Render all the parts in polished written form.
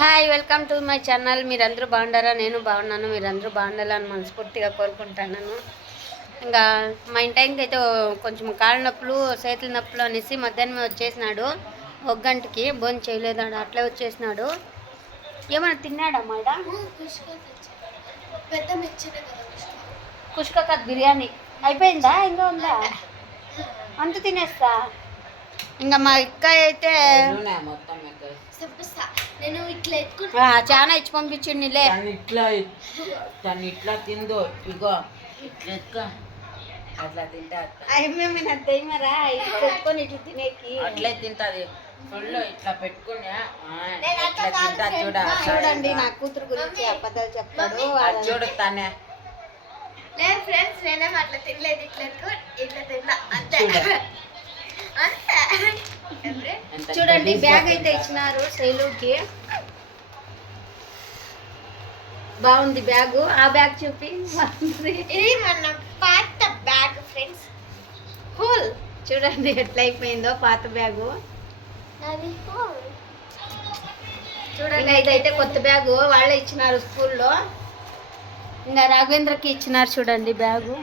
Hi, welcome to my channel. మీరందరూ బాగుండారా? నేను బాగున్నాను. మీరందరూ బాగుండాలని మనస్ఫూర్తిగా కోరుకుంటున్నాను. ఇంకా మా ఇంటికి అయితే కొంచెం కాళ్ళ నొప్పులు, చేతుల నొప్పులు అనేసి మధ్యాహ్నం వచ్చేసినాడు. 1 గంటకి భోజనం చేయలేదాడు, అట్లే వచ్చేసినాడు. ఏమైనా తిన్నాడమ్మా? కుష్క బిర్యానీ అయిపోయిందా? ఇంకా ఉందా? అంత తినేస్తా. ఇంకా మా ఇక్క అయితే చాలా ఇచ్చి పంపించిండిలే. ఇట్లా తిందో ఇగో అట్లా తింటా పెట్టుకొని ఇట్లా తినేకి అట్లే తింటది. ఫుల్ ఇట్లా పెట్టుకుని తింటా. చూడండి, నా కూతురు గురించి అబద్ధాలు చెప్తాడు. చూడు తానే లేదు ఫ్రెండ్స్, నేనేం అట్లా తినలేదు. ఇట్లా తిన్నా అంతే. చూడండి, బ్యాగ్ అయితే ఇచ్చినారు శైలుకి. బాగుంది బ్యాగు. ఆ బ్యాగ్ చూపి. ఇది మన పాత బ్యాగ్ ఫ్రెండ్స్. కూల్. చూడండి ఎట్లా అయిపోయిందో పాత బ్యాగు. చూడండి, ఇదైతే కొత్త బ్యాగు వాళ్ళే ఇచ్చినారు స్కూల్లో. ఇంకా రాఘవేంద్రకి ఇచ్చినారు. చూడండి బ్యాగు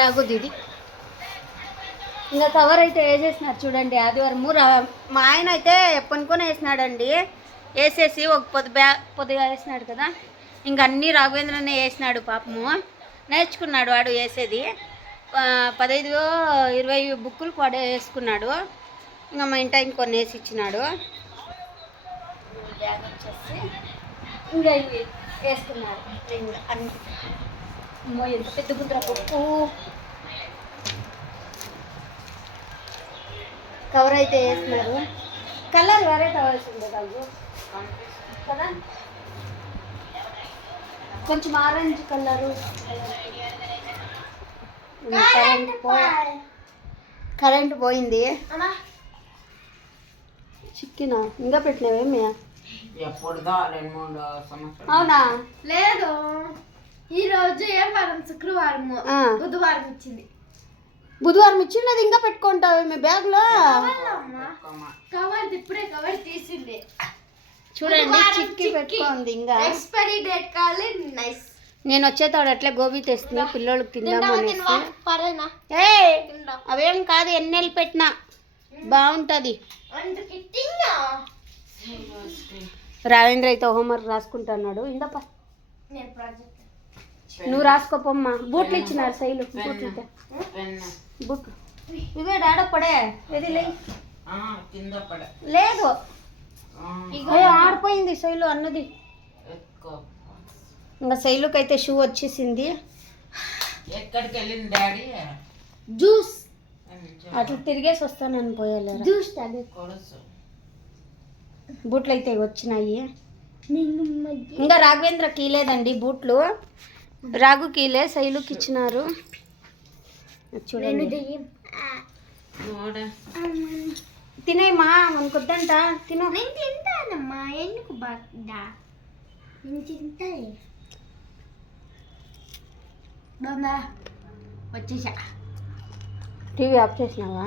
రాఘుది. ఇంకా కవర్ అయితే వేసేసినారు. చూడండి, ఆదివారం మా ఆయన అయితే కొనుక్కొని వేసినాడండి. వేసేసి ఒక పొద్దుగా వేసినాడు కదా. ఇంక అన్నీ రాఘవేంద్రనే వేసినాడు. పాపము నేర్చుకున్నాడు వాడు వేసేది. 15-20 బుక్కులు కూడా వేసుకున్నాడు. ఇంకా మా ఇంట ఇంకొన్ని వేసి ఇచ్చినాడు. బ్యాగ్ వచ్చేసి ఇంకా ఇవి వేసుకున్నాడు. అన్నీ ఎంత పెద్ద గుద్ర పప్పు. కవర్ అయితే వేస్తున్నారు. కలర్ వేరే కావాల్సిందే కాదు కదా, కొంచెం ఆరెంజ్ కలరు. కరెంట్ పోయింది. చిక్కినా ఇంకా పెట్టినావేమి? అవునా? లేదు, ఈ రోజు ఏం వారం? శుక్రవారం. బుధవారం ఇచ్చింది. బుధవారం ఇచ్చినది ఇంకా పెట్టుకుంటావు మీ బ్యాగ్ లో? కవర్ ఇప్పుడే కవర్ తీసింది. చూడండి, చిక్కి పెట్టుకోండి. ఇంకా ఎక్స్పైరీ డేట్ కావాలి. నైస్. నేను వచ్చేతాడు అట్లే గోబీ తెస్తున్నా పిల్లలకి తిందామని. అవేం కాదు, ఎన్నెళ్ళు పెట్టినా బాగుంటది. రావేంద్ర అయితే హోంవర్క్ రాసుకుంటున్నాడు. ఇందప్ప నువ్వు రాసుకోపమ్మా. బూట్లు ఇచ్చినారు శైలు. బూట్లు బూట్లు ఇవే డాడో పడే. లేదు, ఆడిపోయింది శైలు అన్నది. ఇంకా శైలుకి అయితే షూ వచ్చేసింది. ఎక్కడికి వెళ్ళింది డాడీ? జ్యూస్ అట్లా తిరిగేసి వస్తానని పోయాలి. జ్యూస్ బూట్లు అయితే వచ్చినాయి. ఇంకా రాఘవేంద్ర కీలేదండి బూట్లు. రాఘు కీలే, శైలుకి ఇచ్చినారు. చూడండి, తినేమ్మా. మనకొద్దంట, తిను. నేను తింటానమ్మా. ఎందుకు బాగా? నేను తింటాను. వచ్చేసా. టీవీ ఆఫ్ చేసినావా?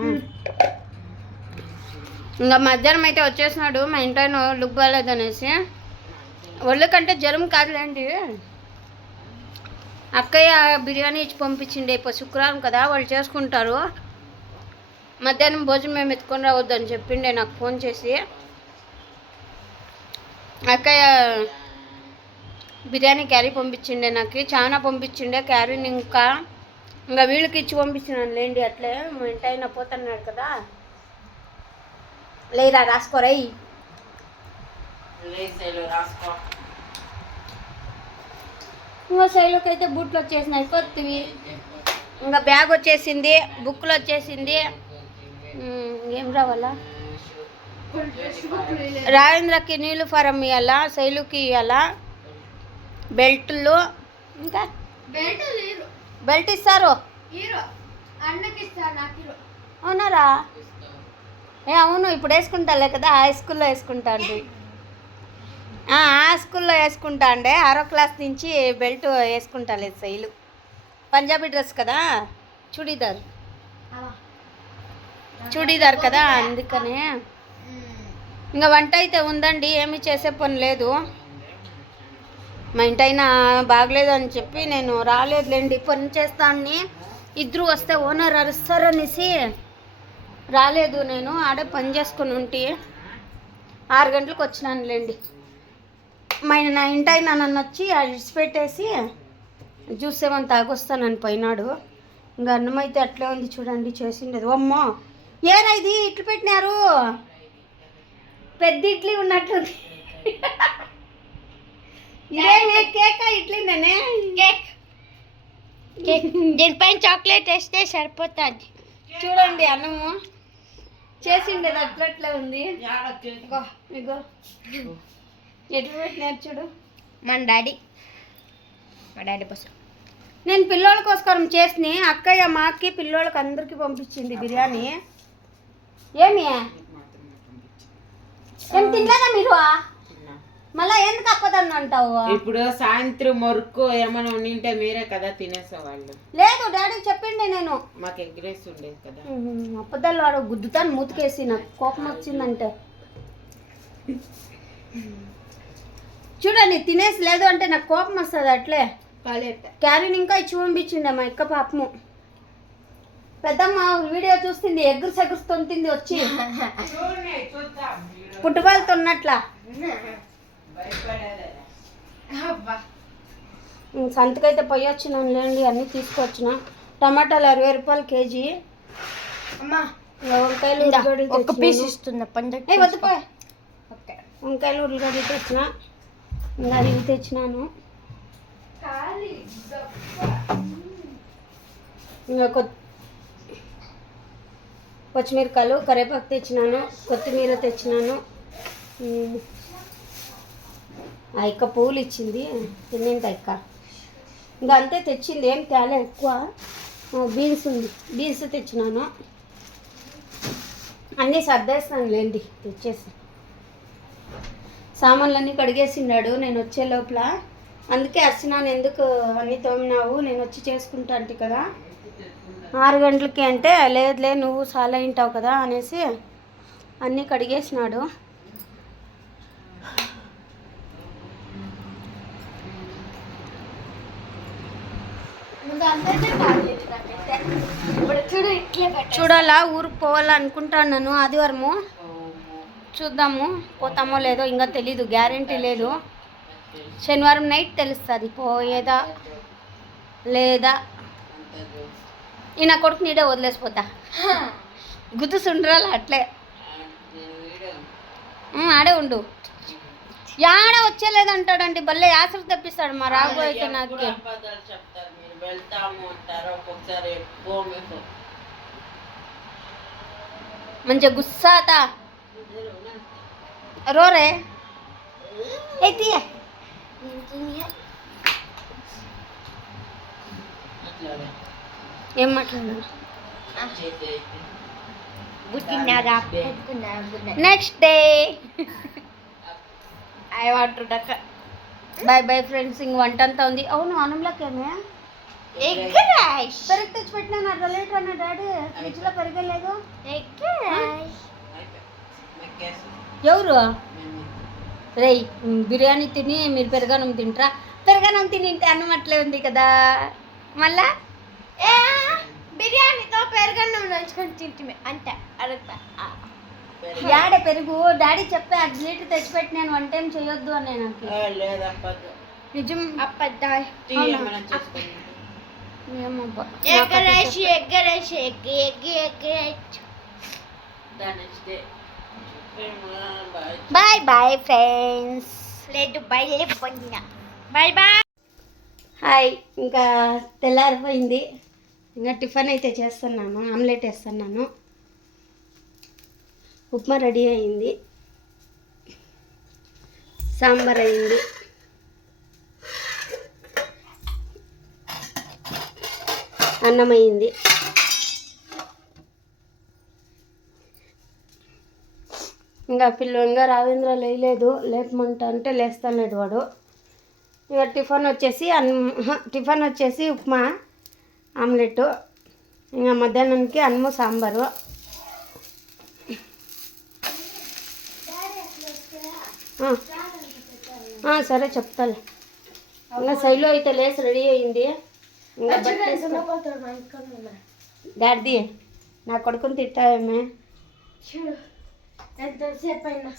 ఇంకా మధ్యాహ్నం అయితే వచ్చేసినాడు. మా ఇంట్లో లుక్ బాగాలేదనేసి. ఒళ్ళు కంటే జ్వరం కాదులేండి. అక్కయ్య బిర్యానీ ఇచ్చి పంపించిండే. ఇప్పుడు శుక్రవారం కదా, వాళ్ళు చేసుకుంటారు. మధ్యాహ్నం భోజనం మేము ఎత్తుకొని రావద్దని చెప్పిండే నాకు ఫోన్ చేసి. అక్కయ్య బిర్యానీ క్యారీ పంపించిండే. నాకు చాలా పంపించిండే క్యారీని. ఇంకా వీళ్ళకి ఇచ్చి పంపించినాను లేండి. అట్లే మా ఇంటి అయినా పోతున్నాడు కదా. లేదా రాసుకోరై. ఇంకా శైలుకి అయితే బూట్లు వచ్చేసినాయి కొత్తవి. ఇంకా బ్యాగ్ వచ్చేసింది, బుక్కులు వచ్చేసింది. ఏం రావాలా? రాజేంద్రకి నీళ్ళు ఫారం ఇవ్వాలా, శైలుకి ఇవ్వాలా. బెల్ట్లు. ఇంకా బెల్ట్ ఇస్తారు. అవునారా? అవును, ఇప్పుడు వేసుకుంటాలే కదా. హై స్కూల్లో వేసుకుంటాండి. ఆ స్కూల్లో వేసుకుంటా అండే. 6వ క్లాస్ నుంచి బెల్ట్ వేసుకుంటాలే శైలు. పంజాబీ డ్రెస్ కదా, చూడీదార్ కదా, అందుకనే ఇంకా వంట అయితే ఉందండి, ఏమీ చేసే పని లేదు. మా ఇంటైనా బాగలేదు అని చెప్పి నేను రాలేదులేండి, పని చేస్తాను. ఇద్దరు వస్తే ఓనర్ అరుస్తారనేసి రాలేదు. నేను ఆడే పని చేసుకుని ఉంటే 6 గంటలకు వచ్చినానులేండి. నా ఇంటైనా నన్ను వచ్చి ఇడిచిపెట్టేసి జ్యూస్ ఏమని తాగొస్తానని పోయినాడు. ఇంకా అన్నం అయితే అట్లే ఉంది చూడండి, చేసిండేది. అమ్మో ఏనా ఇది ఇట్లు పెట్టినారు, పెద్ద ఇడ్లీ ఉన్నట్లుంది. ఇదేమే కేకా ఇడ్లీనే? కేక్ దీనిపైన చాక్లెట్ వేస్తే సరిపోతుంది. చూడండి అన్నము చేసిండేది అట్లట్లే ఉంది. ఇగో ఎట్లు పెట్టినారు చూడు. మా డాడీ కోసం నేను పిల్లోళ్ళ కోసం చేసిన అక్కయ్య మాకి పిల్లోళ్ళకి అందరికి పంపించింది బిర్యానీ. ఏమి ఏం తినలేదా మీరు? మళ్ళా ఎందుకు అప్పదని అంటావు? ఇప్పుడు సాయంత్రం వరకు ఏమైనా ఉండింటే మీరే కదా తినేసేవాళ్ళు. లేదు డాడీకి చెప్పిండే నేను, మాకు ఎగ్ రైస్ ఉండేది కదా. అప్పదాలు వాడు గుద్దుతాను మూతికేసి, నాకు కోపం వచ్చిందంటే. చూడండి తినేసి లేదు అంటే నాకు కోపం వస్తుంది. అట్లే క్యారీని ఇంకా ఇచ్చి పంపించిండే మా అక్క పాపము. పెద్దమ్మ వీడియో చూస్తుంది, ఎగురు తొంతింది వచ్చి పుట్టుబాలతో ఉన్నట్లా. సంతకైతే పోయి వచ్చినాను లేండి, అన్నీ తీసుకొచ్చిన. టమాటాలు 60 రూపాయలు కేజీ. వంకాయలు ఉల్లిగడ్డలు ఒక పీస్ ఇస్తుందా? వద్దుపోయి వంకాయలు ఉల్లిగడ్డలు తెచ్చిన. ఇంకా ఇవి తెచ్చినాను. ఇంకా పచ్చిమిరకాయలు కరివేపాకు తెచ్చినాను, కొత్తిమీర తెచ్చినాను. ఆ ఇక్క పువ్వులు ఇచ్చింది తిన్నింటి ఇక్క. ఇంకా అంతే తెచ్చింది, ఏం తేలే ఎక్కువ. బీన్స్ ఉంది, బీన్స్ తెచ్చినాను. అన్నీ సర్దేస్తాను లేండి తెచ్చేసి. సామాన్లన్నీ కడిగేసినాడు నేను వచ్చే లోపల. అందుకే అర్చనాను ఎందుకు అన్నీ తోమినావు, నేను వచ్చి చేసుకుంటా అంటే కదా 6 గంటలకి అంటే, లేదులే నువ్వు చాలా ఇంటావు కదా అనేసి అన్నీ కడిగేసినాడు. చూడాలా, ఊరికి పోవాలనుకుంటున్నాను ఆదివారము. చూద్దాము పోతామో లేదో ఇంకా తెలీదు, గ్యారెంటీ లేదు. శనివారం నైట్ తెలుస్తుంది పోయేదా లేదా. ఈ నా కొడుకు నీడే వదిలేసిపోతా, గుద్దుసుండ్రాలు అట్లే ఆడే ఉండు. యాడ వచ్చేలేదంటాడండి, భలే యాసలు తెప్పిస్తాడు మా రాఘు అయితే. నాకు మంచిగా గుస్సాత రోరే అయితే ఏం మాట్లాడు. Next day I want to duck. Bye friends. ఇంక వంట అంతా ఉంది. అవును అన్నంలోకేమే ఎగ్ రైస్ పెరుగు తెచ్చి పెట్టినాను. 1/2 లీటర్ అన్న డాడీ, ఫ్రిడ్జ్లో పెరగలేదు. ఎగ్ రైస్ ఎవరు రేయ్ బిర్యానీ తిని మీరు పెరగన్నం తింటారా? పెరగన్నం తిని అన్నం అట్లే ఉంది కదా. మళ్ళా బిర్యానీతో పెరగన్నం నంచుకొని తింటే అంటే అడుగుతా. యాడే పెరుగు? డాడీ చెప్పే 1/2 లీటర్ తెచ్చిపెట్టినాను, 1 టైం చేయొద్దు అని. నాకు నిజం అప్పద్దా. Bye bye friends. లేదు బాయ్ బాయ్ బాయ్. హాయ్. ఇంకా తెల్లారిపోయింది. ఇంకా టిఫిన్ అయితే చేస్తున్నాను, ఆమ్లెట్ వేస్తున్నాను. ఉప్మా రెడీ అయింది, సాంబార్ అయింది. అన్నం అయింది. ఇంకా రావేంద్ర లేయలేదు, లేపమంటా అంటే లేస్తాలేడు వాడు. ఇంకా టిఫిన్ వచ్చేసి ఉప్మా ఆమ్లెట్. ఇంకా మధ్యాహ్నానికి అన్నము సాంబారు. సరే చెప్తాలే. ఇంకా శైలు అయితే లేసి రెడీ అయింది. ఇంకా డాడీ నా కొడుకుని తిట్టావేమే. ఎంతసేపు అయినా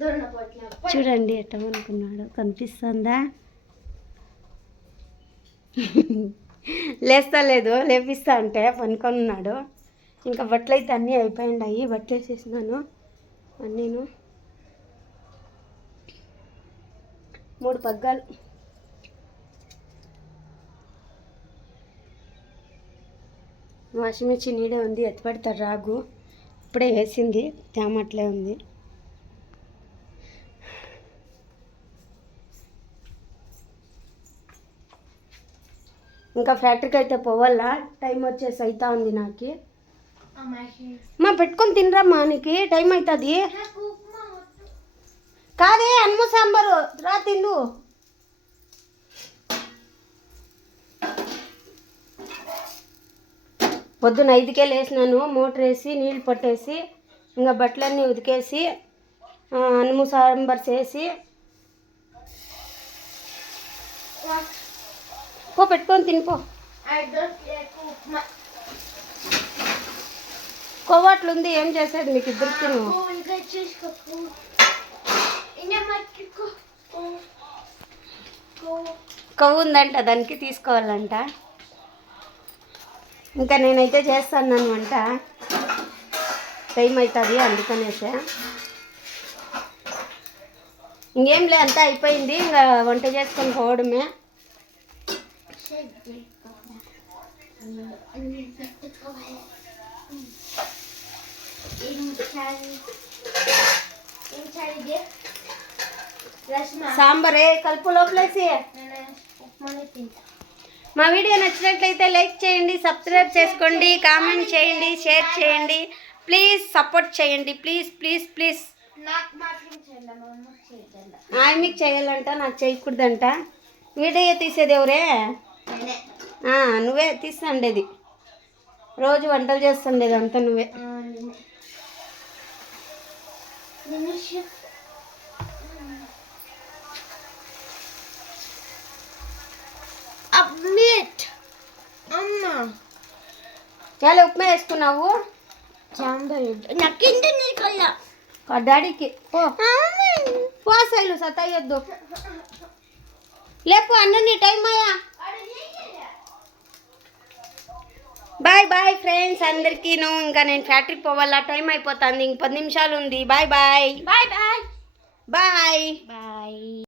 దొన్నపోట్ల చూడండి ఎట్ట అనుకున్నాడు, కనిపిస్తుందా? లేస్తా లేదు, లేపిస్తా అంటే పనుకొని ఉన్నాడు. ఇంకా బట్టలు అయితే అన్నీ అయిపోయిండాయి, బట్టలు వేసేసినాను అన్నీను. 3 పగ్గాలు. వాషింగ్ మిషన్ నీడే ఉంది, ఎత్తిపెడతారు రాగు. ఇప్పుడే వేసింది, తేమ అట్లే ఉంది. ఇంకా ఫ్యాక్టరీకి అయితే పోవాలా, టైం వచ్చేసి అవుతా ఉంది నాకు. మా పెట్టుకొని తినరమ్మా, నీకు టైం అవుతుంది. కాదే అన్ము సాంబారు రా తిందు. పొద్దున 5కే లేసినాను, మోటర్ వేసి నీళ్ళు పట్టేసి ఇంకా బట్టలన్నీ ఉతికేసి అన్ము సాంబార్ చేసి పో పెట్టుకొని తినిపో. కోవాట్లు ఉంది, ఏం చేసేది మీకు ఇద్దరు తిను. కొవ్వు ఉందంట, దానికి తీసుకోవాలంట. ఇంకా నేనైతే చేస్తాను వంట, టైం అవుతుంది అందుకనేసే. ఇంకేం లే, అంతా అయిపోయింది. ఇంకా వంట చేసుకొని పోవడమే. సాంబారే కలుపు లోపలేసి. మా వీడియో నచ్చినట్లయితే లైక్ చేయండి, సబ్స్క్రైబ్ చేసుకోండి, కామెంట్ చేయండి, షేర్ చేయండి. ప్లీజ్ సపోర్ట్ చేయండి, ప్లీజ్ ప్లీజ్ ప్లీజ్. మీకు చేయాలంట, నాకు చేయకూడదంట. వీడియో తీసేది ఎవరే? నువ్వే తీస్తుండేది, రోజు వంటలు చేస్తుండేది అంతా నువ్వే. చాలా ఉప్మా వేసుకున్నావు. డాడీకి పోసాయిలు సతాయొద్దు. లేపు అన్నీ టైం అయ్యా. బాయ్ బాయ్ ఫ్రెండ్స్ అందరికీను. ఇంకా నేను ఫ్యాక్టరీకి పోవాలా, టైం అయిపోతుంది, ఇంక 10 నిమిషాలు ఉంది. Bye bye bye bye bye bye.